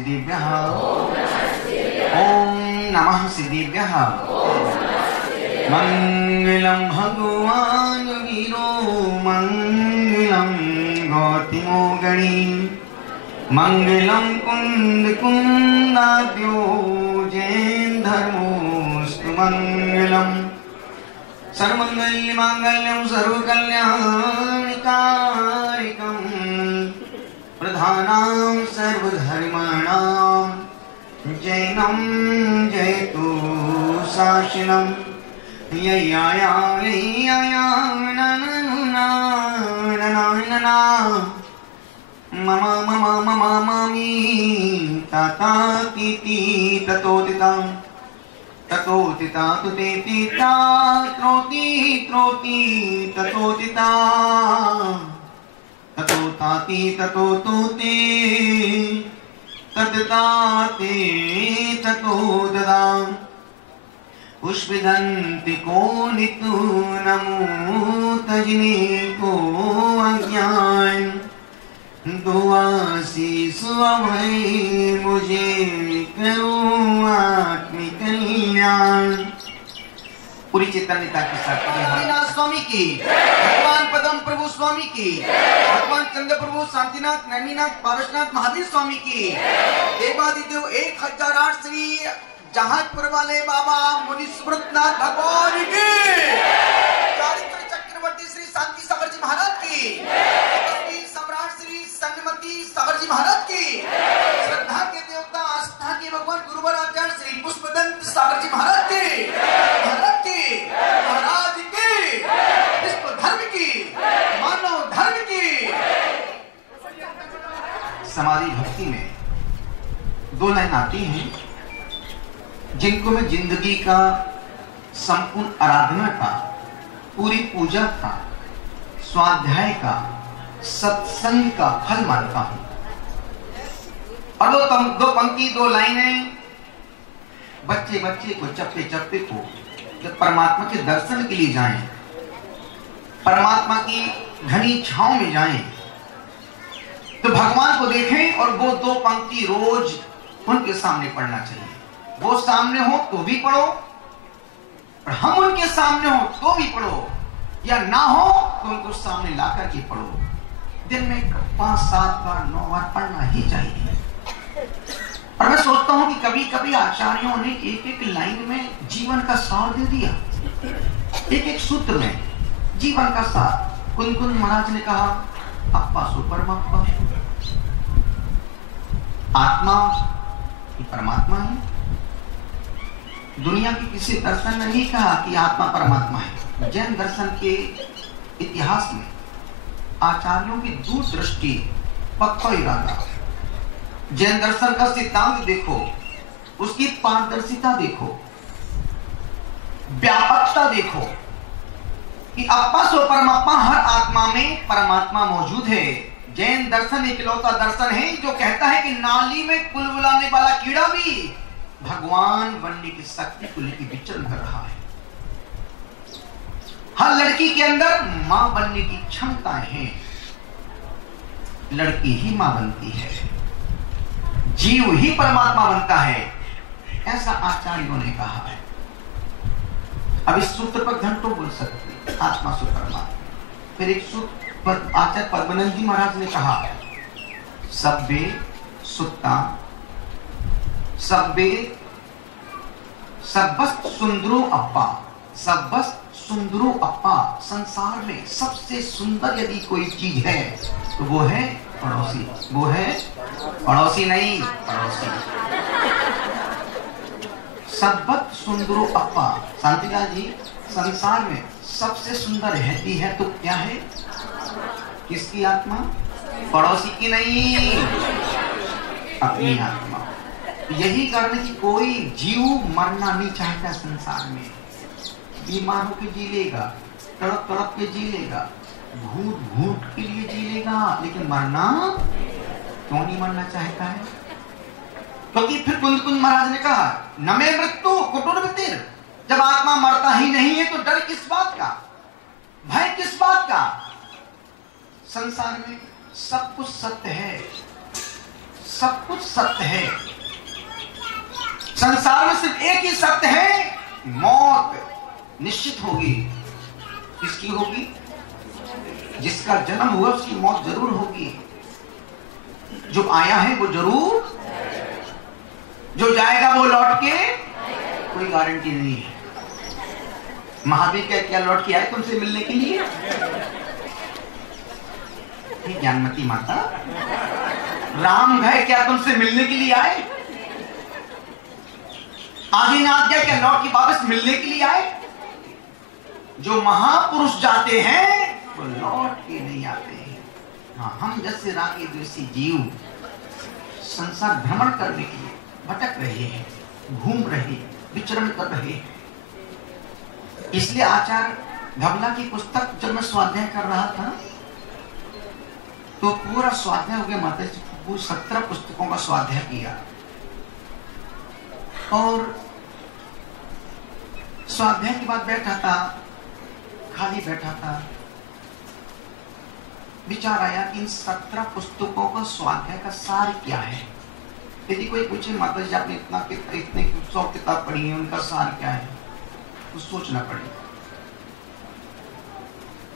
सिद्धिभ्यः ओम नमः सिद्धिभ्यः मंगलम भगवान वीरो मंगलम गौतमो गणी मंगलम कुंद कुंदाद्यो जैन धर्मोस्तु मंगलम सर्वमंगल मांगल्यम सर्वकल्याणकारिकम प्रधानां सर्वधर्माणां जैनं जयतु शासनं यया मम मम मम मामी ताता तीति ततोदिता ततोदिता तुतेति ता त्रोति त्रोति ततोदिता ततो ताति ततो तोते तदताते ततो ददा पुष्पिदन्ति को नितु नमो तजने को अज्ञान दुआसी सुअभय मुझे करो आत्मिक कल्याण। पूरी चैतन्यता के साथ हरिनाथ स्वामी की, भगवान पदम प्रभु स्वामी की, भगवान चंद्र प्रभु शांतिनाथ नैमीनाथ पारसनाथ महावीर स्वामी की, देवादिदेव 1008 श्री जहाजपुर वाले बाबा मुनि सुब्रतनाथ भगवान की, चारित्र चक्रवर्ती श्री शांति सागर जी महाराज की, सम्राट श्री संगमती सागर जी महाराज की, श्रद्धा के देवता आस्था के भगवान गुरुवर आचार्य श्री पुष्पदंत सागर जी महाराज की, महाराज की, विश्व धर्म की, मानव धर्म की। समाधि भक्ति में 2 लाइन आती हैं जिनको मैं जिंदगी का संपूर्ण आराधना का, पूरी पूजा का, स्वाध्याय का, सत्संग का फल मानता हूं। और 2 पंक्ति 2 लाइनें बच्चे बच्चे को, चप्पे चप्पे को जब परमात्मा के दर्शन के लिए जाएं, परमात्मा की घनी छांव में जाएं, तो भगवान को देखें और वो 2 पंक्ति रोज उनके सामने पढ़ना चाहिए। वो सामने हो तो भी पढ़ो, और हम उनके सामने हो तो भी पढ़ो, या ना हो तो उनको सामने ला करके पढ़ो। दिन में 5-7 बार 9 बार पढ़ना ही चाहिए। और मैं सोचता हूं कि कभी कभी आचार्यों ने एक लाइन में जीवन का सार दे दिया, एक सूत्र में जीवन का सार। कुंद महाराज ने कहा अप्पा सो परमात्मा, आत्मा ही परमात्मा है। दुनिया के किसी दर्शन ने नहीं कहा कि आत्मा परमात्मा है। जैन दर्शन के इतिहास में आचार्यों की दूरदृष्टि, पक्का इरादा, जैन दर्शन का सिद्धांत देखो, उसकी पारदर्शिता देखो, व्यापकता देखो कि अप्पा सो परमात्मा, हर आत्मा में परमात्मा मौजूद है। जैन दर्शन इकलौता दर्शन है जो कहता है कि नाली में कुलबुलाने वाला कीड़ा भी भगवान बनने की शक्ति को लेकर विचरण कर रहा है। हर लड़की के अंदर मां बनने की क्षमताएं हैं। लड़की ही मां बनती है, जीव ही परमात्मा बनता है, ऐसा आचार्यों ने कहा है। अब इस सूत्र पर घंटों बोल सकते, आत्मा सो परमात्मा। फिर एक सूत्र पर आचार्य पद्मनाभ जी महाराज ने कहा सब्बे सुत्ता सब्बे सर्वस्त सुंदरो अप्पा, सर्वस्त सुंदरो अप्पा। संसार में सबसे सुंदर यदि कोई चीज है तो वो है पड़ोसी। वो है पड़ोसी नहीं, पड़ोसी। सर्वस्त सुंदरो अप्पा। शांतिलाल जी, संसार में सबसे सुंदर है तो क्या है? किसकी आत्मा? पड़ोसी की नहीं, अपनी आत्मा। यही कारण कि कोई जीव मरना नहीं चाहता संसार में। बीमार होकर जी लेगा, तड़प तड़प के जी लेगा, घूट घूट के लिए जी लेगा, लेकिन मरना क्यों नहीं मरना चाहता है? क्योंकि फिर कुंद महाराज ने कहा नमे मृत्यु कुटुर्वतिर। जब आत्मा मरता ही नहीं है तो डर किस बात का, भय किस बात का? संसार में सब कुछ सत्य है, सब कुछ सत्य है। संसार में सिर्फ एक ही सत्य है, मौत निश्चित होगी। किसकी होगी? जिसका जन्म हुआ उसकी मौत जरूर होगी। जो आया है वो जरूर, जो जाएगा वो लौट के कोई गारंटी नहीं है। महावीर क्या लौट के आए तुमसे मिलने के लिए? ज्ञानमती माता, राम गए क्या तुमसे मिलने के लिए आए? आदिनाथ गए क्या लौट के वापस मिलने के लिए आए? जो महापुरुष जाते हैं वो लौट के नहीं आते हैं। हाँ, हम जैसे रागी द्वेषी जीव संसार भ्रमण करने के लिए भटक रहे हैं, घूम रहे, विचरण कर रहे हैं। इसलिए आचार्य धवला की पुस्तक जब मैं स्वाध्याय कर रहा था तो पूरा स्वाध्याय हो गया। माता जी पूरी 17 पुस्तकों का स्वाध्याय किया और स्वाध्याय के बाद बैठा था, खाली बैठा था। विचार आया कि इन 17 पुस्तकों का स्वाध्याय का सार क्या है। यदि कोई पूछे माता जी आपने इतने 100 किताब पढ़ी है, उनका सार क्या है, तो सोचना पड़ेगा।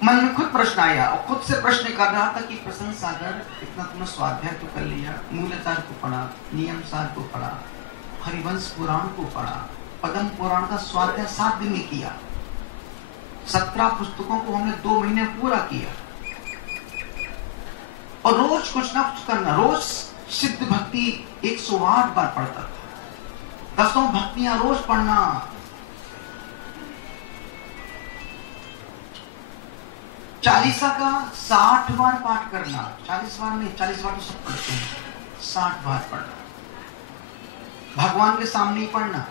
मन में खुद प्रश्न आया और खुद से प्रश्न कर रहा था कि प्रसन्न सागर इतना तुमने स्वाध्याय तो कर लिया, मूलसार को पढ़ा, नियम सार को पढ़ा, हरिवंश पुराण को पढ़ा, पद्म पुराण का स्वाध्याय 7 दिन में किया, 17 पुस्तकों को हमने 2 महीने पूरा किया और रोज कुछ ना कुछ करना। रोज सिद्ध भक्ति 108 बार पढ़ता था, 10 भक्तियां रोज पढ़ना। चालीसा का 60 बार पाठ करना, 40 बार नहीं, 40 बार तो सब पढ़ते हैं, 60 बार पढ़ना। भगवान के सामने ही पढ़ना,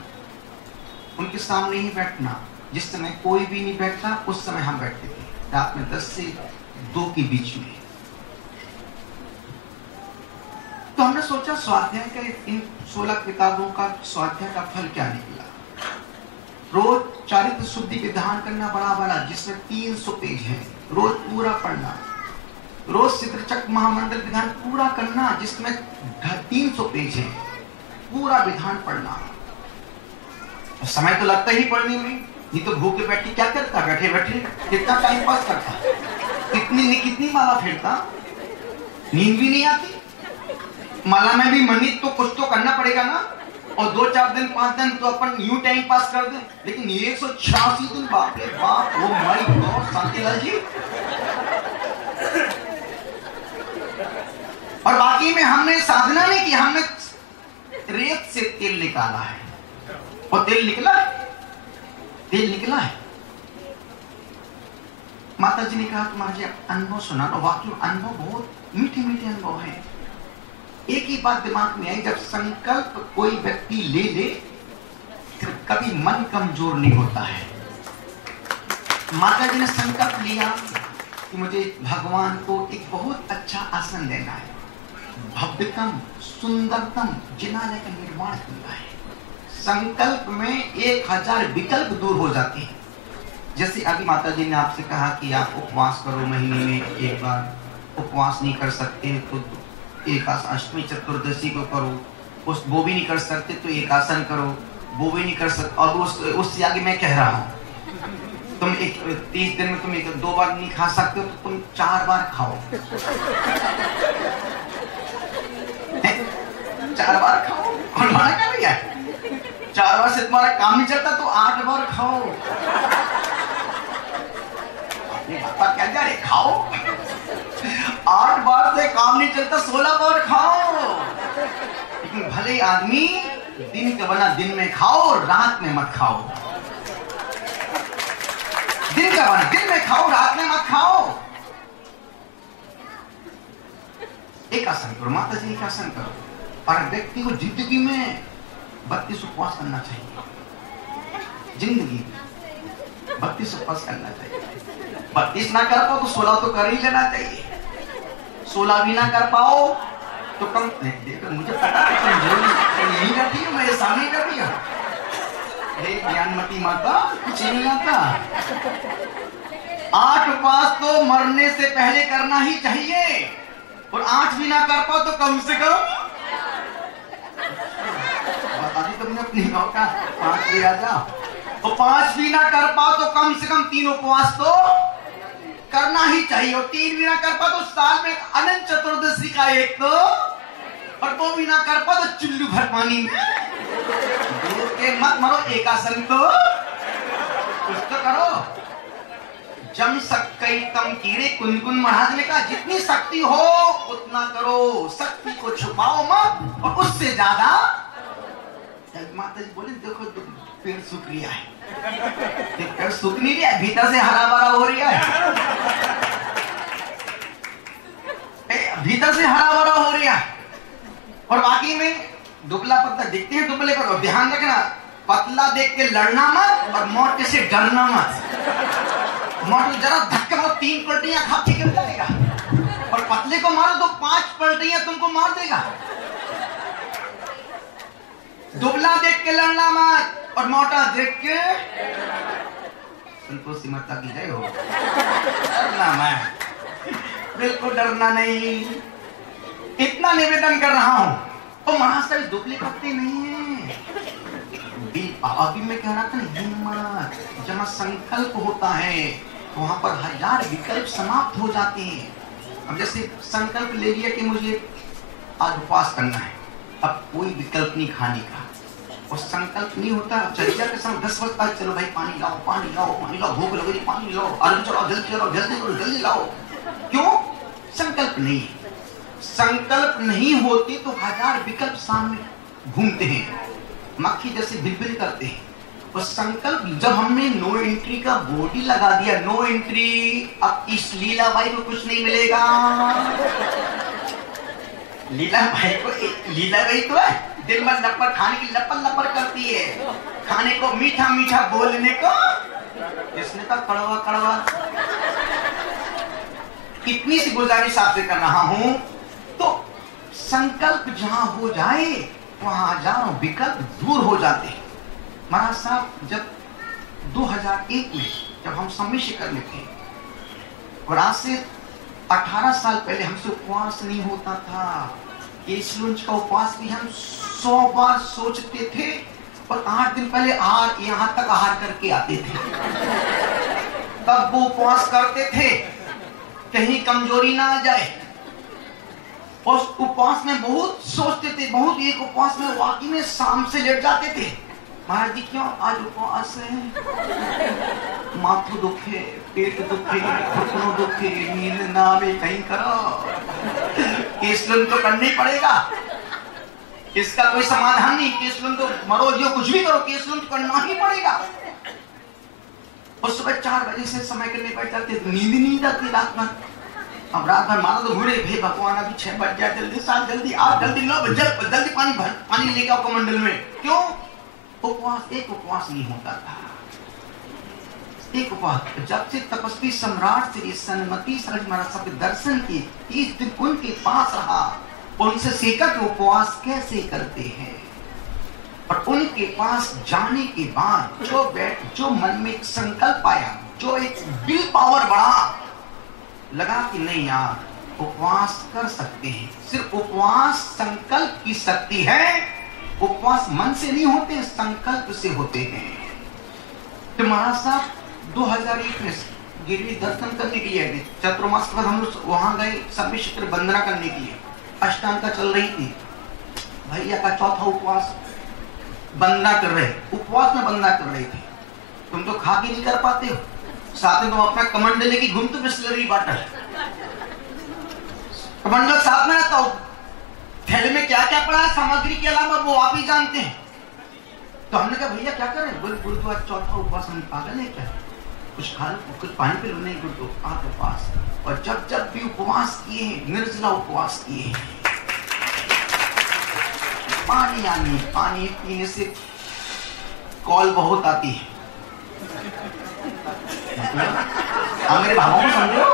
उनके सामने ही बैठना। जिस समय कोई भी नहीं बैठता उस समय हम बैठते थे, रात में 10 से 2 के बीच में। तो हमने सोचा स्वाध्याय का इन 16 किताबों का स्वाध्याय का फल क्या निकला। रोज चारित्र शुद्धि विधान करना बड़ा बड़ा, जिसमें 300 पेज है, रोज पूरा पढ़ना। रोज चित्रचक्र महामंडल विधान पूरा करना, जिसमें 300 पेज है, पूरा विधान पढ़ना। समय तो लगता ही पढ़ने में, नहीं तो भूखे बैठ के क्या करता, बैठे बैठे कितना टाइम पास करता, कितनी माला फेरता, नींद भी नहीं आती। माला में भी मनीत तो कुछ तो करना पड़ेगा ना, और 2-4 दिन 5 दिन तो अपन यूं टाइम पास कर दें, लेकिन 186 दिन, बाप रे बाप, वो माय गॉड शांतिलाल जी। और बाकी में हमने साधना नहीं की, हमने रेत से तेल निकाला है और तेल निकला है। माता जी ने कहा तुम्हारा जी अनुभव सुना, और वाकई अनुभव बहुत मीठे मीठे अनुभव है। एक ही बात दिमाग में आई, जब संकल्प कोई व्यक्ति ले ले फिर कभी मन कमजोर नहीं होता है। माता जी ने संकल्प लिया कि मुझे भगवान को एक बहुत अच्छा आसन देना है, भव्यतम सुंदरतम जिनालय का निर्माण करना है। संकल्प में 1000 विकल्प दूर हो जाते हैं। जैसे अभी माता जी ने आपसे कहा कि आप उपवास करो, महीने में 1 बार। उपवास नहीं कर सकते तो एकादशी चतुर्दशी को करो, वो भी नहीं कर सकते तो एकासन करो, वो भी नहीं कर सकते। और उससे आगे मैं कह रहा हूँ, तुम 30 दिन में तुम 2 बार नहीं खा सकते हो तो तुम 4 बार खाओ। 4 बार खाओ, और मना कर दिया 4 बार से तुम्हारा काम नहीं चलता तो 8 बार खाओ। बाबा क्या जा रहे, खाओ। 8 बार से काम नहीं चलता, 16 बार खाओ। लेकिन भले आदमी दिन का बना दिन में खाओ, रात में मत खाओ। दिन का बना दिन में खाओ, रात में मत खाओ। एक आसन करो, माता जी एक आसन करो। और व्यक्ति को जिंदगी में 32 उपवास करना चाहिए। जिंदगी 32 उपवास करना चाहिए। 32 ना कर पाओ तो 16 तो कर ही लेना चाहिए। 16 भी ना कर पाओ तो कम, देखो मुझे पता है तुम यही करती हो, मेरे सामने कर दिया। ज्ञानमती माता कुछ नहीं आता। 8 उपवास तो मरने से पहले करना ही चाहिए, और 8 भी ना कर पाओ तो कम से कम तुमने अपनी नौका 5 ले आ जाओ। तो 5 भी ना कर पाओ तो कम से कम 3 उपवास तो करना ही चाहिए, और 3 भी ना कर पाओ तो साल में अनंत चतुर्दशी का एक तो, और 2 भी ना कर पाओ तो चुल्लू भर पानी में डूब के मत मरो, एक आसन तो कुछ तो करो। जम सकई तम कीड़े कुनकुन महाराज ने कहा जितनी शक्ति हो उतना करो, शक्ति को छुपाओ मत, और उससे ज्यादा। माता जी बोले देखो पेड़ सूख रहा है, पेड़ सूख नहीं रहा है, भीतर से हरा भरा हो रहा है, भीतर से हरा भरा हो रहा है। और बाकी में दुबला पतला दिखते हैं, दुबले पर ध्यान रखना, पतला देख के लड़ना मत और मोटे से डरना मत। मोटे जरा धक्का मारो 3 पलटियां खा के गिर जाएगा, और पतले को मारो तो 5 पलटियां तुमको मार देगा। दुबला देख के लड़ना मत और मोटा देख के संतोषी माता की जय हो। डरना मैं बिल्कुल डरना नहीं, इतना निवेदन कर रहा हूं। तो महाराज साहब दुबले पत्ते नहीं है, अभी मैं कह रहा था हिम्मत, जहाँ संकल्प होता है वहां पर 1000 विकल्प समाप्त हो जाते हैं। अब जैसे संकल्प ले लिया कि मुझे आज उपवास करना है, अब कोई विकल्प नहीं खाने का, और संकल्प नहीं होता चर्चा के समय 10 बजे तक चलो भाई पानी लाओ पानी लाओ पानी लाओ, भूख लग रही पानी लाओ, अरे चलो जल्दी चलो जल्दी करो जल्दी लाओ। क्यों? संकल्प नहीं है। संकल्प नहीं होती तो 1000 विकल्प सामने घूमते हैं, मक्खी जैसे बिलबिल करते हैं। और संकल्प जब हमने नो एंट्री का बोर्ड ही लगा दिया, नो एंट्री, अब इस लीला भाई को कुछ नहीं मिलेगा। लीला भाई को, लीला भाई तो है दिल में लपड़, खाने की लपड़ लपड़ करती है, खाने को मीठा मीठा बोलने को इसने तो कड़वा कड़वा। कितनी सी गुजारिश आपसे कर रहा हूं, तो संकल्प जहां हो जाए वहां 1000 विकल्प दूर हो जाते हैं। महाराज साहब जब 2001 में जब हम सम्मिश्र कर लेते हैं, और आज से 18 साल पहले हमसे उपवास नहीं होता था, इस लुंच का उपवास भी हम 100 बार सोचते थे, और 8 दिन पहले यहां तक आहार करके आते थे। तब वो उपवास करते थे कहीं कमजोरी ना आ जाए, और उपवास में बहुत सोचते थे, बहुत। एक उपवास में वाकई में शाम से लेट जाते थे, महाराज जी क्यों आज उपवास है, माथु दुखे, पेट दुखे, घुटनों दुखे, नींद ना आवे, कहीं करो, केसलन तो करना ही पड़ेगा, इसका कोई समाधान नहीं। केसलन तो मरो जो कुछ भी करो, केसलन तो करना ही पड़ेगा। और सुबह 4 बजे से समय करने बैठ जाते, नींद नहीं आती रात में। अब रात भर मानो तो घूरे, भाई भगवान अभी 6 बज गया, जल्दी साथ जल्दी आप जल्दी लो, जल्दी पानी लेके आओ कमंडल में। क्यों? उपवास, एक उपवास नहीं होता था, एक उपवास। जब से तपस्वी सम्राट श्री सन्मति सरज महाराज साहब के दर्शन किए, 30 दिन उनके पास रहा, उनसे सीखा कि उपवास कैसे करते हैं। और उनके पास जाने के बाद जो मन में एक संकल्प आया, जो एक विल पावर बढ़ा, लगा कि नहीं यार उपवास कर सकते हैं। सिर्फ उपवास संकल्प की शक्ति है, उपवास मन से नहीं होते, संकल्प से होते हैं। तो महाराज साहब 2001 में गिरवी दर्शन करने के लिए गए, चतुर्मास के बाद हम लोग वहां गए सम्मिश्र वंदना करने के लिए। अष्टांग का चल रही थी, भैया का चौथा उपवास, वंदना कर रहे, उपवास में वंदना कर रहे थे। तुम तो खा के नहीं कर पाते हो, साथ में तुम अपना कमंडल लेके घूमते बिस्लरी वाटर, कमंडल साथ में रहता हो, थैले में क्या क्या पड़ा है सामग्री के अलावा वो आप ही जानते हैं। तो हमने कहा भैया क्या करें, बोले गुरुद्वारा चौथा उपवास, हम पागल है क्या, कुछ खा लो, कुछ पानी पी लो, नहीं गुरुद्वारा उपवास। और जब जब भी उपवास किए हैं, निर्जला उपवास किए हैं, पानी आनी, पानी पीने से कॉल बहुत आती है। मेरे भावों को समझो,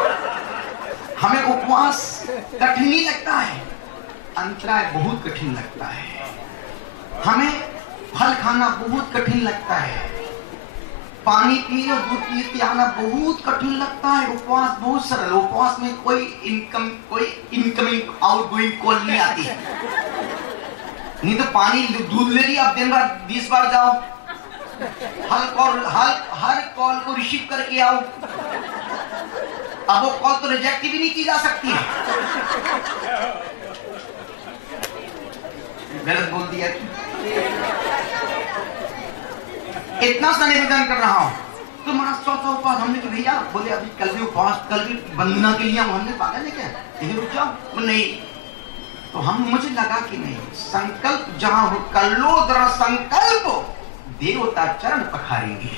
हमें उपवास कठिन नहीं लगता है, अंतराय बहुत कठिन लगता है, हमें फल खाना बहुत कठिन लगता है, पानी पिए और दूध पी के आना बहुत कठिन लगता है। उपवास बहुत सरल, उपवास में कोई इनकमिंग आउटगोइंग कॉल नहीं आती है। नहीं तो पानी दूध ले लिया, अब दिन भर 20 बार जाओ, हर कॉल को रिसीव करके आओ। अब वो कॉल तो रिजेक्ट भी नहीं की जा सकती है। गलत बोल दिया। इतना सा निवेदन कर रहा हूं। तो हमारा चौथा उपवास हमने कि भैया बोले अभी कल भी उपवास, कल भी वंदना के लिए हमने पागल है क्या, यही रुक जाओ। नहीं, तो मुझे लगा कि नहीं, संकल्प जहां हो, कर लो जरा संकल्प, देवता चरण पखारेंगे।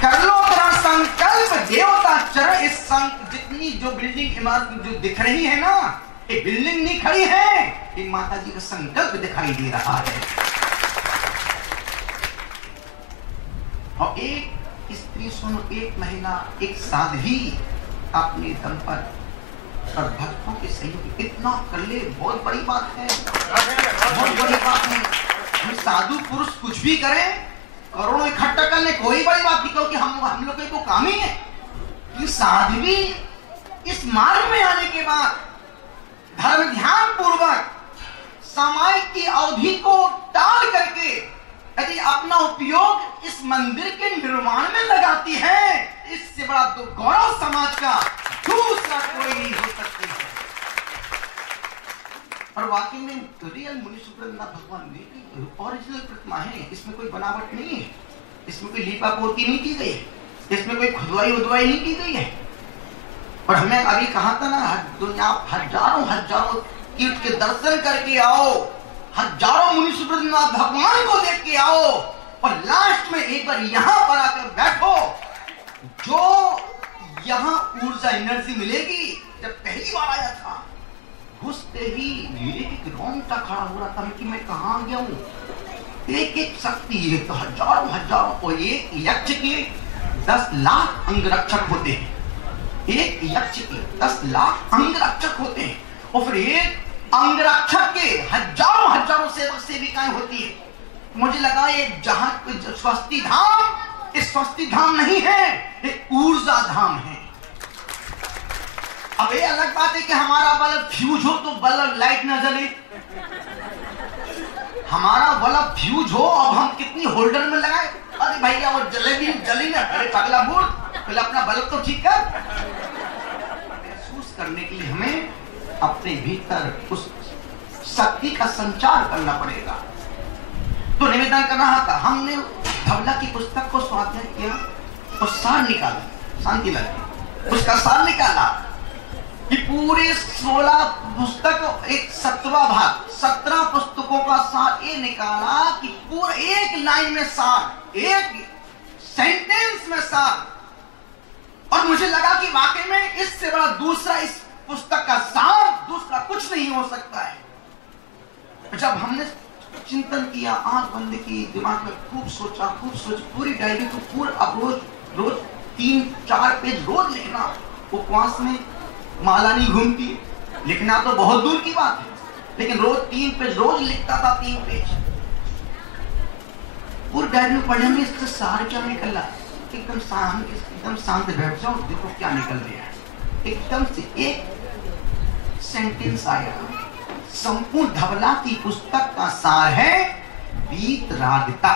कर लो जरा संकल्प, देवता चरण। इस जितनी जो बिल्डिंग इमारत जो दिख रही है ना, ये बिल्डिंग नहीं खड़ी है, ये माता जी का संकल्प दिखाई दे रहा है। और एक स्त्री सुनो, एक महिला, एक साध्वी अपने दम पर और भक्तों के सहयोग इतना कर ले, बहुत बड़ी बात है, बहुत बड़ी बात है। साधु पुरुष कुछ भी करें, करोड़ों इकट्ठा कर ले, कोई बड़ी बात नहीं, क्योंकि हम लोग को काम ही है कि साध्वी इस मार्ग में आने के बाद धर्म ध्यान पूर्वक समय की अवधि को टाल करके यदि अपना उपयोग इस मंदिर के निर्माण में लगाती है, इससे बड़ा तो गौरव समाज का दूसरा कोई नहीं हो सकती है। और वाकई में रियल मुनि सुब्रतनाथ भगवान की ओरिजिनल प्रतिमा है, इसमें कोई बनावट नहीं है, इसमें कोई लीपापोती नहीं की गई है, इसमें कोई खुदवाई उदवाई नहीं की गई है। और हमें अभी कहा था ना, दुनिया हजारों कीर्त के दर्शन करके आओ, हजारों मुनि सुब्रतनाथ भगवान को देख के आओ, और लास्ट में एक बार यहां पर आकर बैठो। जो यहां ऊर्जा एनर्जी मिलेगी, जब पहली बार आया था घुसते ही एक रोंगटा खड़ा हो रहा था कि मैं कहां गया हूं। एक एक शक्ति है तो हजारों को, एक यक्ष के 10 लाख अंगरक्षक होते हैं, एक यक्ष के 10 लाख अंगरक्षक होते हैं, और फिर एक अंगरक्षक के हजारों सेवक सेविकाएं होती है। मुझे लगा ये जहां स्वस्ति धाम, इस स्वस्ति धाम नहीं है, ये ऊर्जा धाम है। अब ये अलग बात है कि हमारा बल्ब फ्यूज हो तो बल्ब लाइट न जले, हमारा बल्ब फ्यूज हो, अब हम कितनी होल्डर में लगाए, अरे भैया वो जली ना, अरे पगला बोल, पहले अपना बल्ब तो ठीक कर। महसूस करने के लिए हमें अपने भीतर उस शक्ति का संचार करना पड़ेगा। तो निवेदन कर रहा था, हमने धवला की पुस्तक को स्वाध्याय किया और सार निकाला, शांति लगी, उसका सार निकाला कि पूरे 16 पुस्तक, एक 7वां भाग, 17 पुस्तकों का सार ये निकाला कि पूरा एक लाइन में सार, एक सेंटेंस में सार। और मुझे लगा कि वाकई में इससे बड़ा दूसरा इस पुस्तक का सार दूसरा कुछ नहीं हो सकता है। जब हमने चिंतन किया, आंख बंद की, दिमाग में खूब सोचा, पूरी डायरी को पूरा, अब रोज 3-4 पेज रोज लिखना। उपवास में माला नहीं घूमती, लिखना तो बहुत दूर की बात है, लेकिन रोज 3 पेज रोज लिखता था, 3 पेज पूरी डायरी में पढ़ने में। इससे सार क्या निकला, एकदम शांत बैठ जाओ, देखो क्या निकल रहा है। एकदम से एक सेंटेंस आया, संपूर्ण धवला की पुस्तक का सार है वीतरागता।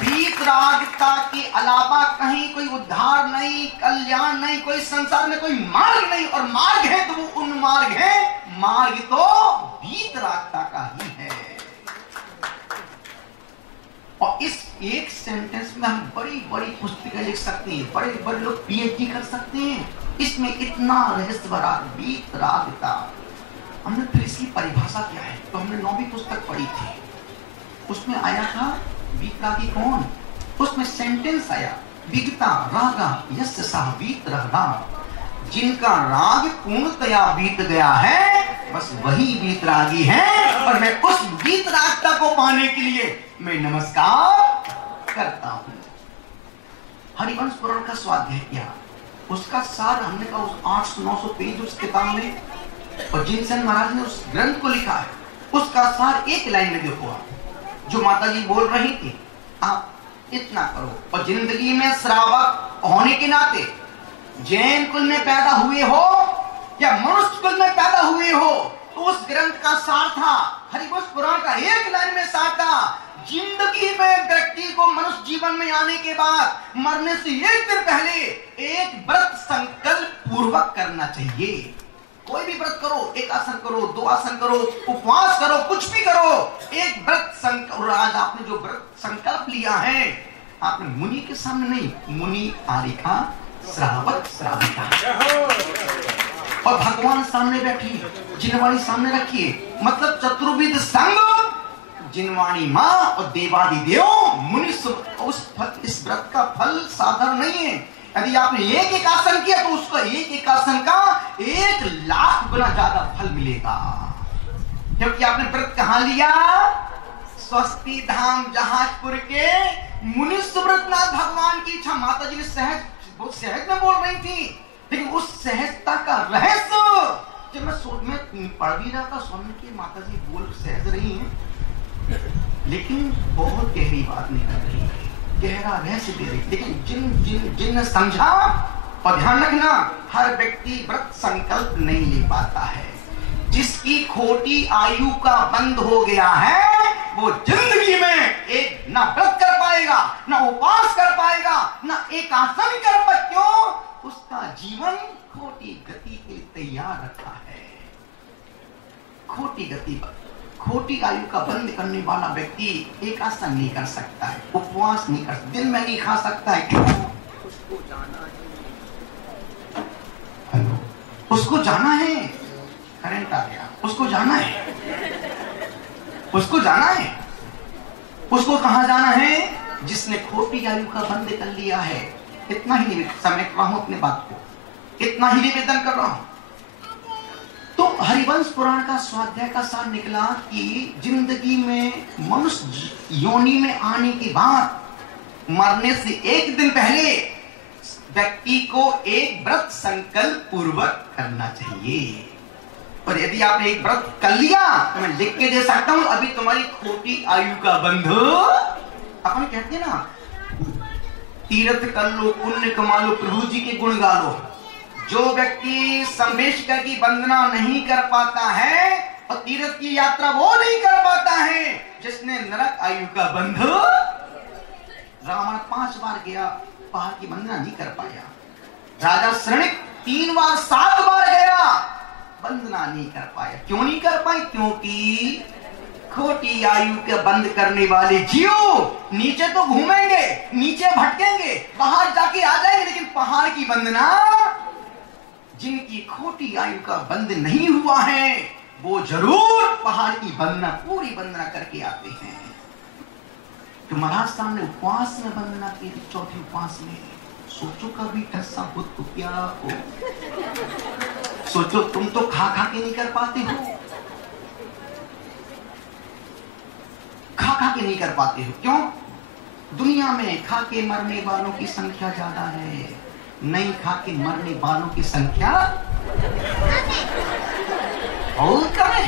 वीतरागता के अलावा कहीं कोई उद्धार नहीं, कल्याण नहीं, कोई संसार में कोई मार्ग नहीं, और मार्ग है तो वो उन मार्ग है, मार्ग तो वीतरागता का ही है। और इस एक सेंटेंस में हम बड़ी बड़ी पुस्तकें लिख सकते हैं, बड़े बड़े लोग पीएचडी कर सकते हैं। इसमें इतना रहस्य भरा वीतरागता। हमने फिर इसकी परिभाषा क्या है, तो हमने 9वीं पुस्तक पढ़ी थी, उसमें आया था वीतरागी कौन, उसमें सेंटेंस आया, विगता रागा यस्य सह वीतरागा, जिनका राग पूर्णतया बीत गया है, बस वही वीतरागी है। और मैं उस वीतरागता को पाने के लिए मैं नमस्कार करता हूं। हरिवंश पुराण का स्वाध्याय किया, उसका सार हमने कहा उस 800-900 पेज उस किताब में, और जिनसेन महाराज ने उस ग्रंथ को लिखा है, उसका सार एक लाइन में देखो आप, जो माता जी बोल रही थी, आप इतना करो। और जिंदगी में श्रावक होने के नाते, जैन कुल में पैदा हुए हो या मनुष्य कुल में पैदा हुए हो, तो उस ग्रंथ का सार था, हरिवंश पुराण का एक लाइन में सार था, जिंदगी में व्यक्ति को मनुष्य जीवन में आने के बाद मरने से एक दिन पहले एक व्रत संकल्प पूर्वक करना चाहिए। कोई भी व्रत करो, एक आसन करो, दो आसन करो, उपवास करो, कुछ भी करो, एक व्रत संकल्प। आज आपने जो व्रत संकल्प लिया है, आपने मुनि के सामने नहीं, मुनि आरिका श्रावक श्राविका और भगवान सामने बैठी, जिनवाणी सामने रखिए, मतलब चतुर्विध संग, जिनवाणी मां और देवादि देव मुनि। इस व्रत का फल साधारण नहीं है। यदि आपने एक एक आसन किया तो उसका एक एक आसन का 1,00,000 गुना ज्यादा फल मिलेगा, क्योंकि आपने व्रत कहां लिया? स्वस्ति धाम जहाजपुर के मुनि सुब्रतनाथ भगवान की इच्छा। माता जी ने सहज, बहुत सहज में बोल रही थी, लेकिन उस सहजता का रहस्य जब मैं पढ़ भी रहा था, स्वामी की माता जी बोल सहज रही हैं, लेकिन बहुत गहरी बात नहीं कर रही है, गहरा रहस्य दे रही। लेकिन जिन समझा, और ध्यान रखना, हर व्यक्ति व्रत संकल्प नहीं ले पाता है। जिसकी खोटी आयु का बंद हो गया है, वो जिंदगी में एक ना व्रत कर पाएगा, ना उपवास कर पाएगा, ना एक आसन कर पाएगा। क्यों? उसका जीवन खोटी गति के लिए तैयार रखा है। खोटी गति पर, खोटी आयु का बंद करने वाला व्यक्ति एक आसन नहीं कर सकता है, उपवास नहीं कर सकता, दिन में नहीं खा सकता है। क्यों? उसको जाना है। हेलो, उसको जाना है। करंट आ गया, उसको जाना है, उसको जाना है। उसको कहां जाना है? जिसने खोटी आयु का बंद कर लिया है। इतना ही निवेदन, समेट रहा हूं अपने बात को, इतना ही निवेदन कर रहा हूं। तो हरिवंश पुराण का स्वाध्याय का सार निकला कि जिंदगी में मनुष्य योनि में आने के बाद मरने से एक दिन पहले व्यक्ति को एक व्रत संकल्प पूर्वक करना चाहिए। और यदि आपने एक व्रत कर लिया तो मैं लिख के दे सकता हूं, अभी तुम्हारी खोटी आयु का बंध। अपन कहते हैं ना, तीर्थ कर लो, पुण्य कमा लो, प्रभु जी के गुण गा लो। जो व्यक्ति संवेशिका की वंदना नहीं कर पाता है और तीर्थ की यात्रा वो नहीं कर पाता है, जिसने नरक आयु का बंध। रावण 5 बार गया, पहाड़ की वंदना नहीं कर पाया। राजा श्रृणिक 3 बार 7 बार गया, वंदना नहीं कर पाया। क्यों नहीं कर पाई? क्योंकि खोटी आयु के बंद करने वाले जीव नीचे तो घूमेंगे, नीचे भटकेंगे, बाहर जाके आ जाएंगे, लेकिन पहाड़ की वंदना, जिनकी खोटी आयु का बंद नहीं हुआ है, वो जरूर पहाड़ की वंदना, पूरी वंदना करके आते हैं। तो महाराज सामने उपवास में वंदना की थी, चौथे उपवास में। सोचो कभी ऐसा हो तो क्या हो? सोचो, तुम तो खा खा के नहीं कर पाते हो, खा खा के नहीं कर पाते हो। क्यों? दुनिया में खा के मरने वालों की संख्या ज्यादा है, नहीं खा के मरने वालों की संख्या बहुत कम है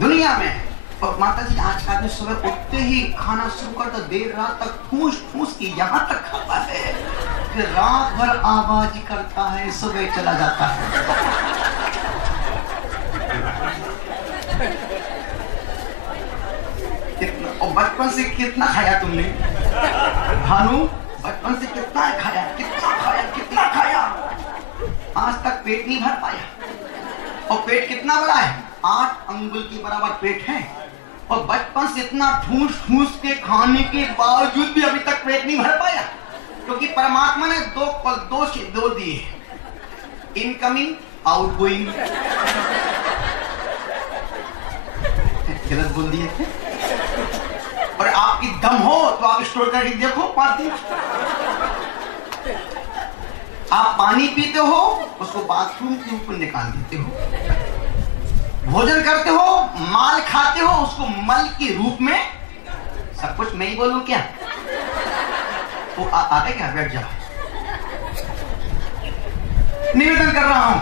दुनिया में। और माता जी, आज का आदमी सुबह उठते ही खाना शुरू करता, देर रात तक ठूस ठूस के यहां तक खाता है, फिर रात भर आवाज करता है, सुबह चला जाता है। कितना, और बचपन से कितना खाया तुमने भानु? बचपन से कितना खाया, कितना खाया, कितना खाया? आज तक पेट नहीं भर पाया। और पेट कितना बड़ा है? 8 अंगुल के बराबर पेट है। और बचपन से इतना ठूस ठूस के खाने के बावजूद भी अभी तक पेट नहीं भर पाया, क्योंकि परमात्मा ने दो दिए, इनकमिंग, आउटगोइंग। गलत बोल दिए। और आपकी दम हो तो आप स्टोर करके देखो 5 दिन। आप पानी पीते हो, उसको बाथरूम के ऊपर निकाल देते हो। भोजन करते हो, माल खाते हो, उसको मल के रूप में। सब कुछ मैं ही बोलूं क्या? तो आते क्या? बैठ जाओ, निवेदन कर रहा हूं।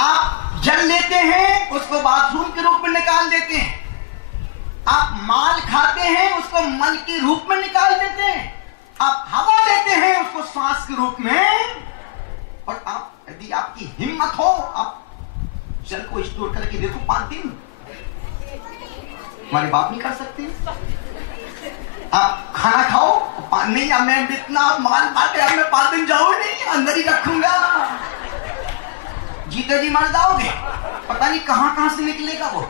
आप जल लेते हैं, उसको बाथरूम के रूप में निकाल देते हैं। आप माल खाते हैं, उसको मल के रूप में निकाल देते हैं। आप हवा लेते हैं, उसको श्वास के रूप में। और आप, यदि आपकी हिम्मत हो, आप जल को स्टोर करके देखो 5 दिन। हमारे बाप नहीं कर सकते। आप खाना खाओ, नहीं अब मैं इतना माल पाते अब मैं 5 दिन जाऊँ नहीं, अंदर ही रखूंगा। जीते जी मर जाओगे, पता नहीं कहां से निकलेगा वो।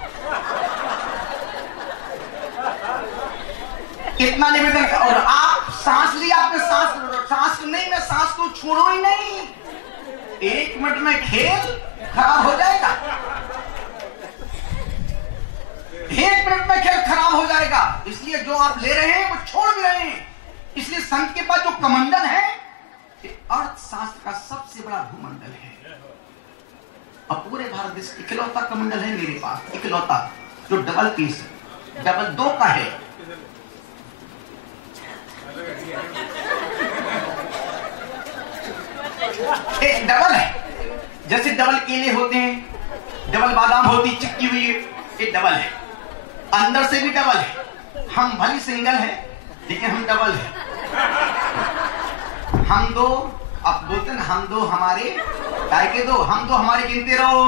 कितना निवेदन। और आप सांस लिया, आपने सांस नहीं, मैं सांस को छोड़ो ही नहीं। 1 मिनट में खेल खराब हो जाएगा, 1 मिनट में खेल खराब हो जाएगा। इसलिए जो आप ले रहे हैं वो छोड़ भी रहे हैं। इसलिए संत के पास जो कमंडल है, अर्थशास्त्र का सबसे बड़ा भूमंडल है। और पूरे भारत देश इकलौता कमंडल है मेरे पास, इकलौता जो डबल पीस, डबल 2 का है। एक डबल है, जैसे डबल केले होते हैं, डबल बादाम होती चिपकी हुई, एक डबल है। अंदर से भी डबल है। हम भली सिंगल है लेकिन हम डबल है। हम दो, अब बोलते ना हम दो हमारे काय के दो, हम दो हमारे गिनते रहो,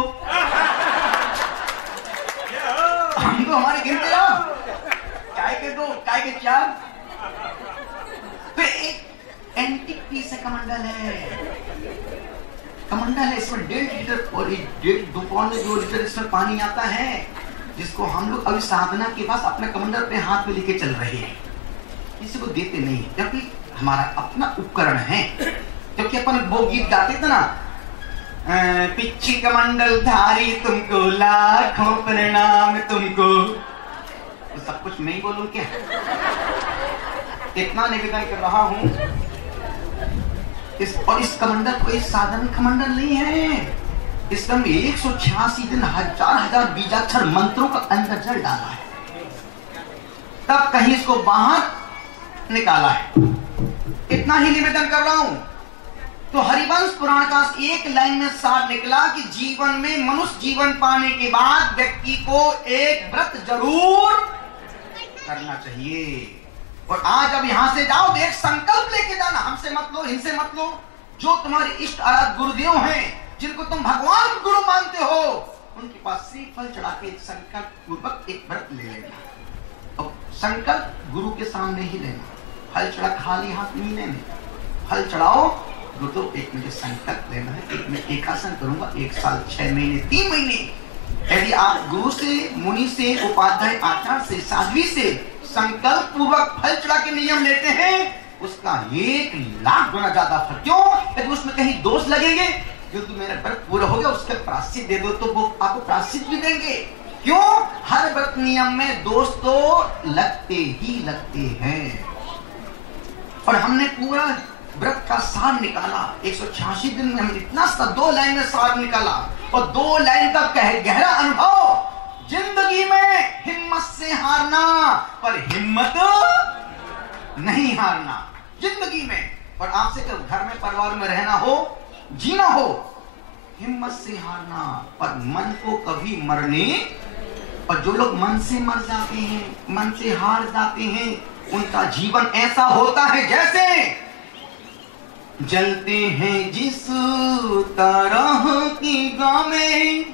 हम दो हमारे गिनते रहो, काय के दो, काय के 4। तो एक एंटीक पीस है, कमंडल है, कमंडल है। इसमें 1.5 लीटर और 2 लीटर इसमें पानी आता है, जिसको हम लोग अभी साधना के बाद अपने कमंडल पे हाथ में लेके चल रहे हैं। किसी को देते नहीं, क्योंकि हमारा अपना उपकरण है। क्योंकि अपन वो गीत गाते थे ना, पिच्ची कमंडल धारी तुमको लाखों प्रणाम तुमको, तो सब कुछ मैं ही बोलूं क्या? इतना निवेदन कर रहा हूं। इस कमंडल को एक साधारण कमंडल नहीं है। इसमें 186 दिन हजार बीजाक्षर मंत्रों का अंदर जल डाला है, तब कहीं इसको बाहर निकाला है। इतना ही निवेदन कर रहा हूं। तो हरिवंश पुराण का एक लाइन में सार निकला कि जीवन में, मनुष्य जीवन पाने के बाद व्यक्ति को एक व्रत जरूर करना चाहिए। और आज अब यहां से जाओ, एक संकल्प लेके जाना, हमसे मत लो, इनसे मत लो। जो तुम्हारे इष्ट आराध्य गुरुदेव हैं, जिनको तुम भगवान गुरु मानते हो, उनके पास श्रीफल चढ़ा के एक संकल्प पूर्वक एक व्रत ले लेना। और संकल्प गुरु के सामने ही लेना, फल चढ़ा खाली हाथ नहीं लेना। फल चढ़ाओ गुरुदेव, एक मुझे संकल्प लेना है, एक मैं एकासन करूंगा 1 साल 6 महीने 3 महीने। यदि आप गुरु से, मुनि से, उपाध्याय आचार्य से, साध्वी से संकल्प पूर्वक फल चढ़ा के नियम लेते हैं, उसका 1 लाख गुना ज्यादा फल। क्यों? यदि उसमें कहीं दोष लगेंगे, क्योंकि मेरा व्रत पूरा हो गया, उसका प्रायश्चित दे दो, तो वो आपको प्रायश्चित भी देंगे। क्यों? हर व्रत नियम में दोष तो लगते ही लगते हैं। और हमने पूरा व्रत का सार निकाला, 186 दिन में हमने इतना सा 2 लाइन में सार निकाला। और 2 लाइन का गहरा अनुभव, जिंदगी में हिम्मत से हारना, पर हिम्मत नहीं हारना जिंदगी में। और आपसे जब घर में परिवार में रहना हो, जीना हो, हिम्मत से हारना, पर मन को कभी मरने। और जो लोग मन से मर जाते हैं, मन से हार जाते हैं, उनका जीवन ऐसा होता है जैसे जलते हैं जिस तरह की गमें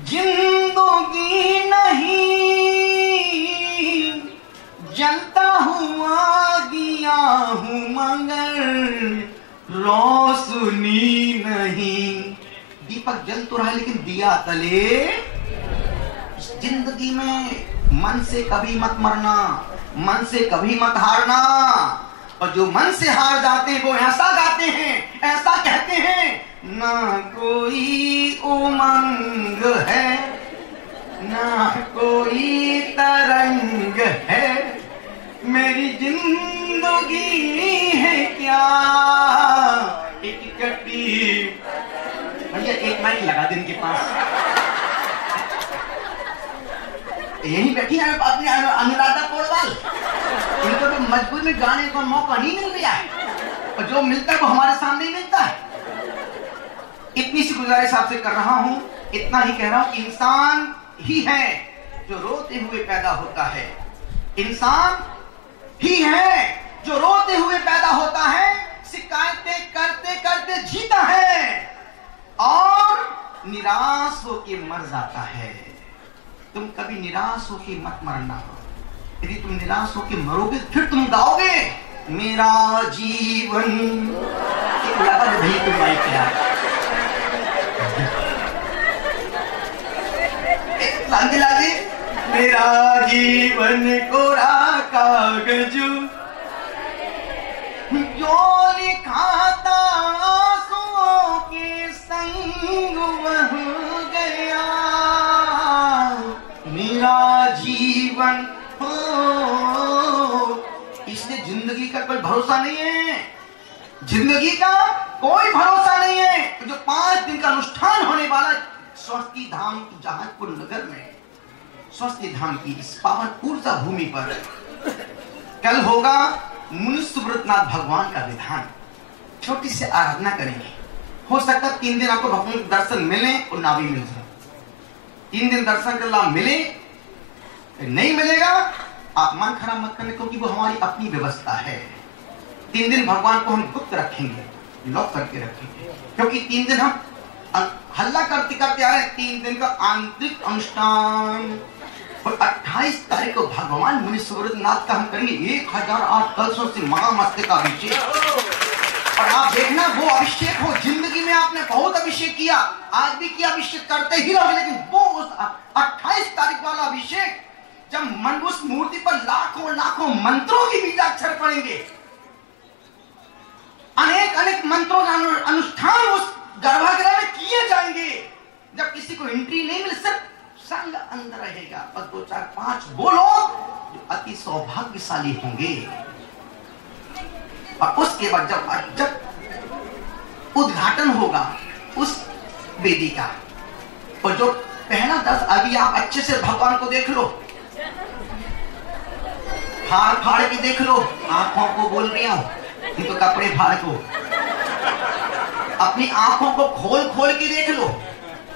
जिंदगी नहीं, जलता हुआ गया हूं मगर रोशनी नहीं। दीपक जल तो रहा है लेकिन दिया तले। जिंदगी में मन से कभी मत मरना, मन से कभी मत हारना। और जो मन से हार जाते हैं वो ऐसा गाते हैं, ऐसा कहते हैं, ना कोई उमंग है, ना कोई तरंग है, मेरी जिंदगी है क्या एक कटी। भैया एक माइक लगा दे इनके पास, यही बैठी है अपनी अनुराधा पोड़वाल। इनको तो मजबूरी में गाने का मौका नहीं मिल रहा है, और जो मिलता है वो हमारे सामने ही मिलता है। इतनी सी गुजारिश आपसे कर रहा हूं, इतना ही कह रहा हूं, इंसान ही है जो रोते हुए पैदा होता है। इंसान ही है जो रोते हुए पैदा होता है, शिकायतें करते करते जीता है, और निराश होके मर जाता है। तुम कभी निराश होके मत मरना। यदि तुम निराश होके मरोगे फिर तुम गाओगे मेरा जीवन। नहीं तुम भाई क्या लागे लागे मेरा जीवन कोरा कागज जो लिखाता आंसुओं के संग बह गया। मेरा जीवन हो, इसलिए जिंदगी का कोई भरोसा नहीं है। जिंदगी का कोई भरोसा नहीं है। जो 5 दिन का अनुष्ठान होने वाला स्वस्ति धाम की जहाजपुर नगर में, स्वस्ति धाम की इस पावन ऊर्जा भूमि पर कल होगा मुनि सुब्रतनाथ भगवान का विधान। छोटी सी आराधना करेंगे। हो सकता है 3 दिन आपको भगवान के दर्शन मिले और ना भी मिल जाए। 3 दिन दर्शन का लाभ मिले, नहीं मिलेगा आप मन खराब मत करने, क्योंकि वो हमारी अपनी व्यवस्था है। 3 दिन भगवान को हम गुप्त रखेंगे, लॉक करके रखेंगे, क्योंकि 3 दिन हम हल्ला करते करते आ रहे हैं। 3 दिन का आंतरिक अनुष्ठान और 28 तारीख को भगवान मुनि सुब्रतनाथ का हम करेंगे 1008 कलशों से महामस्तक अभिषेक। और आप देखना वो अभिषेक हो, जिंदगी में आपने बहुत अभिषेक किया, आज भी किया, अभिषेक करते ही रहोगे, लेकिन वो उस 28 तारीख वाला अभिषेक जब मन उस मूर्ति पर लाखों लाखों मंत्रों की बीजाक्षर पड़ेंगे, अनेक अनेक मंत्रों का अनुष्ठान उस गर्भगृह में किए जाएंगे। जब किसी को एंट्री नहीं मिले, सिर्फ संग अंदर रहेगा और 2 4 5 वो लोग जो अति सौभाग्यशाली होंगे। और उसके बाद जब उद्घाटन होगा उस वेदी का, और जो पहला 10 अभी आप अच्छे से भगवान को देख लो, फाड़ फाड़ के देख लो, आंखों को बोल रही हूं, नहीं तो कपड़े फाड़ को, अपनी आंखों को खोल खोल के देख लो,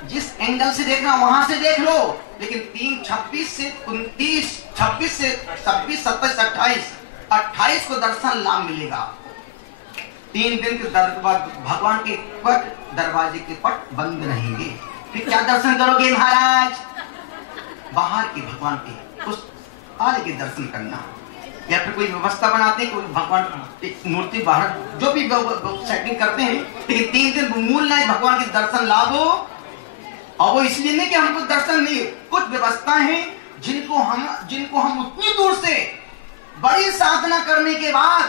जिस एंगल से देखना वहां से देख लो। लेकिन 3 26 से 29 26 से 26 27 28 को दर्शन लाभ मिलेगा। 3 दिन के बाद भगवान के पट, दरवाजे के पट बंद रहेंगे। फिर क्या दर्शन करोगे महाराज? बाहर के भगवान के उस आले के दर्शन करना, या फिर कोई व्यवस्था बनाते हैं, कोई भगवान मूर्ति बाहर जो भी सेटिंग करते हैं, लेकिन 3 दिन मूल नहीं भगवान के दर्शन लाभ हो। और वो इसलिए नहीं कि हमको दर्शन नहीं, कुछ व्यवस्था है जिनको हम उतनी दूर से बड़ी साधना करने के बाद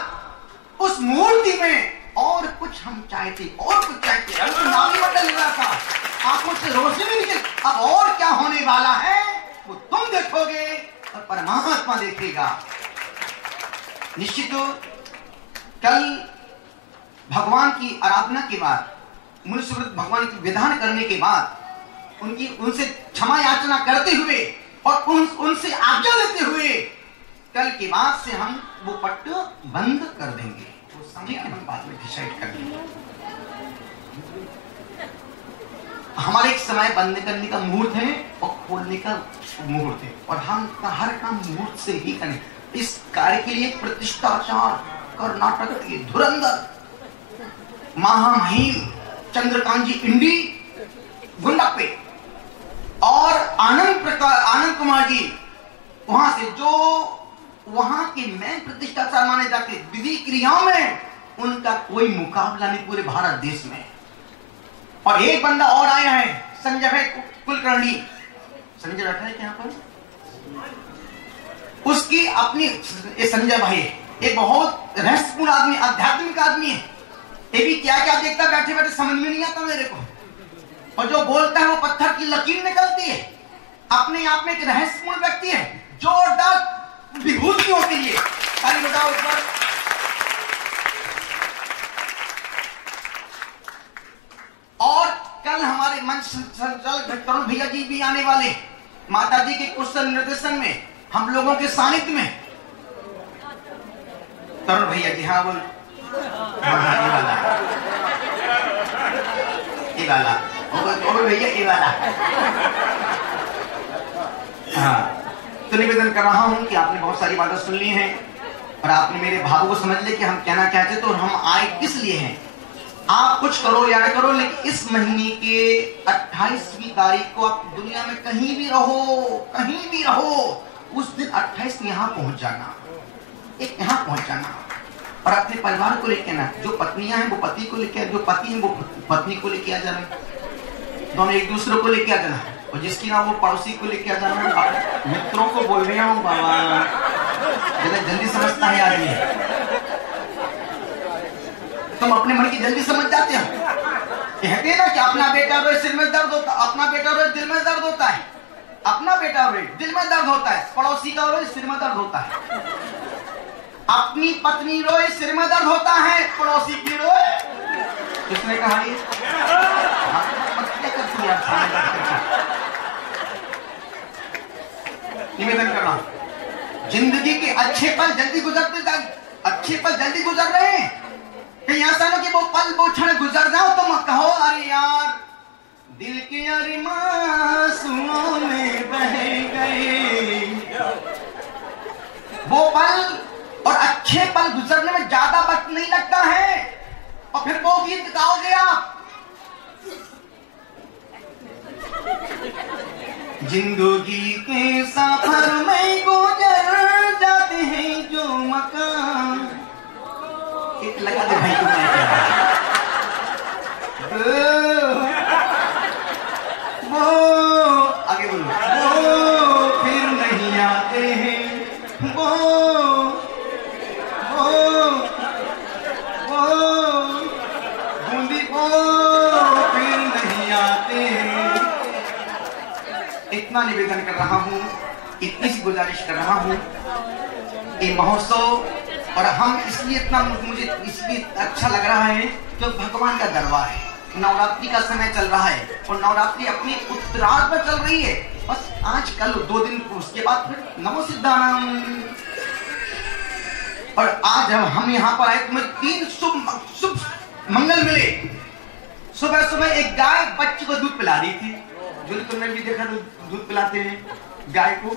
उस मूर्ति में और कुछ हम चाहते, और कुछ चाहते, तो नामी बदल रहा था, आंखों से रोशनी निकल, अब और क्या होने वाला है वो तुम देखोगे और परमात्मा देखेगा। निश्चित कल भगवान की आराधना के बाद, मुनि सुब्रत भगवान की विधान करने के बाद, उनसे क्षमा याचना करते हुए और उनसे आज्ञा लेते हुए कल के बाद से हम वो पट्ट बंद कर देंगे। वो समय के हम बाद में डिसाइड कर लेंगे। हमारे एक समय बंद करने का मुहूर्त है और खोलने का मुहूर्त है, और हम हर काम मुहूर्त से ही करें। इस कार्य के लिए प्रतिष्ठाचार कर्नाटक के धुरंधर महामहिम चंद्रकांत जी इंडी गुंडप्पे और आनंद कुमार जी वहां से, जो वहां के मैन प्रतिष्ठाचार माने जाते, विधि क्रियाओं में उनका कोई मुकाबला नहीं पूरे भारत देश में। और एक बंदा और आया है, संजय भाई कुलकर्णी, संजय बैठा है यहाँ पर, उसकी अपनी, संजय भाई एक बहुत रहस्यपूर्ण आदमी, आध्यात्मिक आदमी है। ये भी क्या क्या देखता बैठे बैठे समझ में नहीं आता मेरे को, और जो बोलता है वो पत्थर की लकीर निकलती है। अपने आप में एक रहस्यपूर्ण व्यक्ति है, जोरदार विभूतियों के लिए ताली बजाओ इस पर। और कल हमारे मंच संचालक तरुण भैया जी भी आने वाले, माता जी के कुशल निर्देशन में, हम लोगों के सानिध्य में। तरुण भैया जी, हाँ बोल, ये वाला भैया, ये वाला। हाँ, तो निवेदन कर रहा हूं कि आपने बहुत सारी बातें सुन ली हैं और आपने मेरे भावों को समझ लिया कि हम कहना चाहते तो, और हम आए किस लिए हैं। आप कुछ करो या न करो, लेकिन इस महीने के 28वीं तारीख को आप दुनिया में कहीं भी रहो, उस दिन 28 यहाँ पहुंच जाना, एक यहाँ पहुंच जाना, और अपने परिवार को लेके आना। जो पत्नियां हैं वो पति को लेके, जो पति हैं वो पत्नी को लेके आ जाना, दोनों एक दूसरे को लेके आ जाना, और जिसकी ना वो पड़ोसी को लेके आ जाना। मित्रों को बोल रहा हूँ बाबा, जल्दी समझता है आदमी। तुम अपने मन की जल्दी समझ जाते हो। कहते हैं ना कि अपना बेटा रोए सिर में दर्द होता, अपना बेटा रोए दिल में दर्द होता है, अपना बेटा रोए दिल में दर्द होता है, पड़ोसी का रोए सिर में दर्द होता है। अपनी पत्नी रोए सिर में दर्द होता है, पड़ोसी की रोए, किसने कहा ये? निवेदन कर रहा हूं, जिंदगी के अच्छे पल जल्दी गुजर रहे हैं। कहीं ऐसा ना कि वो पल वो क्षण गुजर जाओ तो मत कहो अरे यार दिल के अरमां में बह गए। वो पल और अच्छे पल गुजरने में ज्यादा वक्त नहीं लगता है, और फिर वो गीत गाओगे आप, जिंदगी के सफर में गुजर जाते हैं जो मकान। एक लगा दे भाई को वो आगे बोलो, वो फिर नहीं आते हैं, वो बूंदी वो फिर नहीं आते हैं। इतना निवेदन कर रहा हूं, इतनी सी गुजारिश कर रहा हूं, ये महोत्सव, और हम इसलिए इतना मुझे इसलिए अच्छा लग रहा है जो भगवान का दरबार है। नवरात्रि का समय चल रहा है और नवरात्रि अपनी उत्तरार्ध में चल रही है। बस आज कल 2 दिन, उसके बाद फिर नमो सिद्धानम। और आज जब हम यहाँ पर आए तो मुझे 3 शुभ मंगल मिले। सुबह सुबह एक गाय बच्चे को दूध पिला रही थी, जो तुमने भी देखा दूध पिलाते हैं गाय को,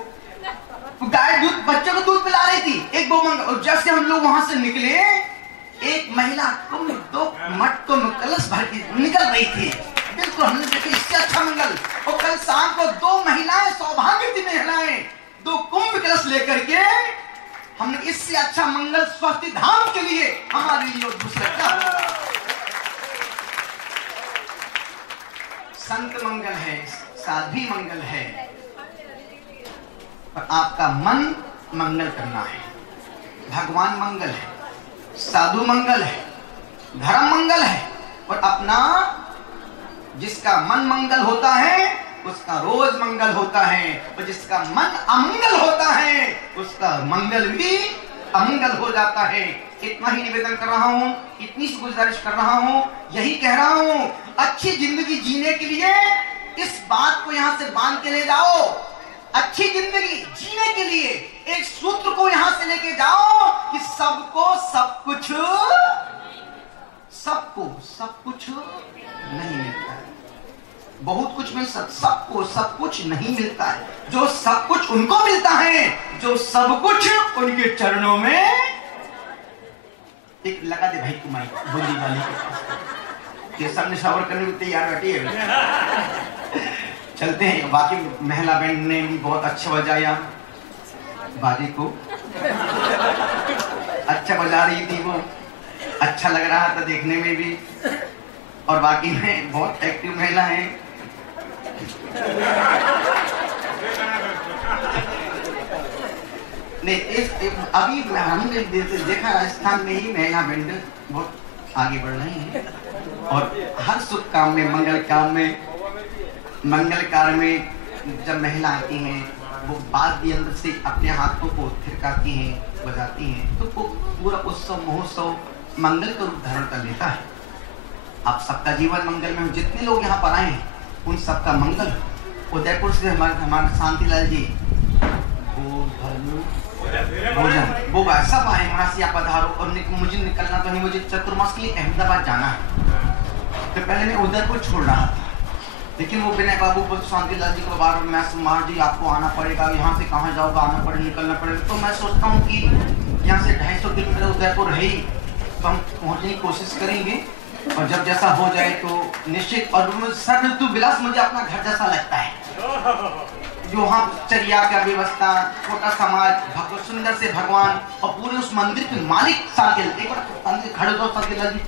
गाय दूध बच्चों को दूध पिला रही थी। एक वो मंगल, और जैसे हम लोग वहां से निकले, एक महिला कुंभ 2 मटकों में कलश भर के निकल रही थी। बिल्कुल हमने देखा इससे अच्छा मंगल। और कल शाम को 2 महिलाएं, सौभाग्यवती महिलाएं, 2 कुंभ कलश लेकर के हमने इससे अच्छा मंगल स्वस्ति धाम के लिए हमारे लिए और दूसरा क्या होगा। संत मंगल है, साध्वी मंगल है, पर आपका मन मंगल करना है। भगवान मंगल है, साधु मंगल है, धर्म मंगल है, और अपना जिसका मन मंगल होता है उसका रोज मंगल होता है, और जिसका मन अमंगल होता है उसका मंगल भी अमंगल हो जाता है। इतना ही निवेदन कर रहा हूं, इतनी सी गुजारिश कर रहा हूं, यही कह रहा हूं, अच्छी जिंदगी जीने के लिए इस बात को यहां से बांध के ले जाओ। अच्छी जिंदगी जीने के लिए एक सूत्र को यहां से लेके जाओ कि सबको सब कुछ नहीं मिलता है। बहुत कुछ मिल सकता, सबको सब कुछ नहीं मिलता है। जो सब कुछ उनको मिलता है जो सब कुछ उनके चरणों में। एक लगा दे भाई तुम्हारी बोली वाली के सामने शावर करने को तैयार बैठी है। चलते हैं। बाकी महिला बैंड ने भी बहुत अच्छा बजाया, बाजी को अच्छा बजा रही थी, वो अच्छा लग रहा था देखने में भी, और बाकी में बहुत एक्टिव महिला है। नहीं अभी हमने देखा राजस्थान में ही महिला बैंड बहुत आगे बढ़ रही है, और हर शुभ काम में, मंगल कार्य में जब महिला आती हैं वो बाद भी अंदर से अपने हाथों को थिरकाती हैं, बजाती हैं, तो वो पूरा उत्सव महोत्सव मंगल का रूप धारण कर लेता है। आप सबका जीवन मंगल में, जितने लोग यहाँ पर आए हैं उन सबका मंगल। उदयपुर से हमारे शांतिलाल जी भोजन वो सब आए, वहां से आप पधारो। और मुझे निकलना तो नहीं, मुझे चतुर्मास के लिए अहमदाबाद जाना है, तो पहले मैं उदयपुर छोड़ रहा था, लेकिन वो विनय बाबू को, शांतिलाल जी को बार मैं सुमार जी आपको आना पड़ेगा, यहाँ से कहाँ जाओगे, आना पड़ेगा, निकलना पड़ेगा। तो मैं सोचता हूँ कि यहाँ से 250 किलोमीटर उदयपुर है ही, तो हम पहुँचने की कोशिश करेंगे। और जब जैसा हो जाए तो निश्चित, और सर्व ऋतु विलास मुझे अपना घर जैसा लगता है। जो वहाँ चर्या का व्यवस्था, छोटा समाज, भगवान सुंदर से भगवान और पूरे उस मंदिर के मालिक साकेल, एक बार खड़े दो साकेल जी,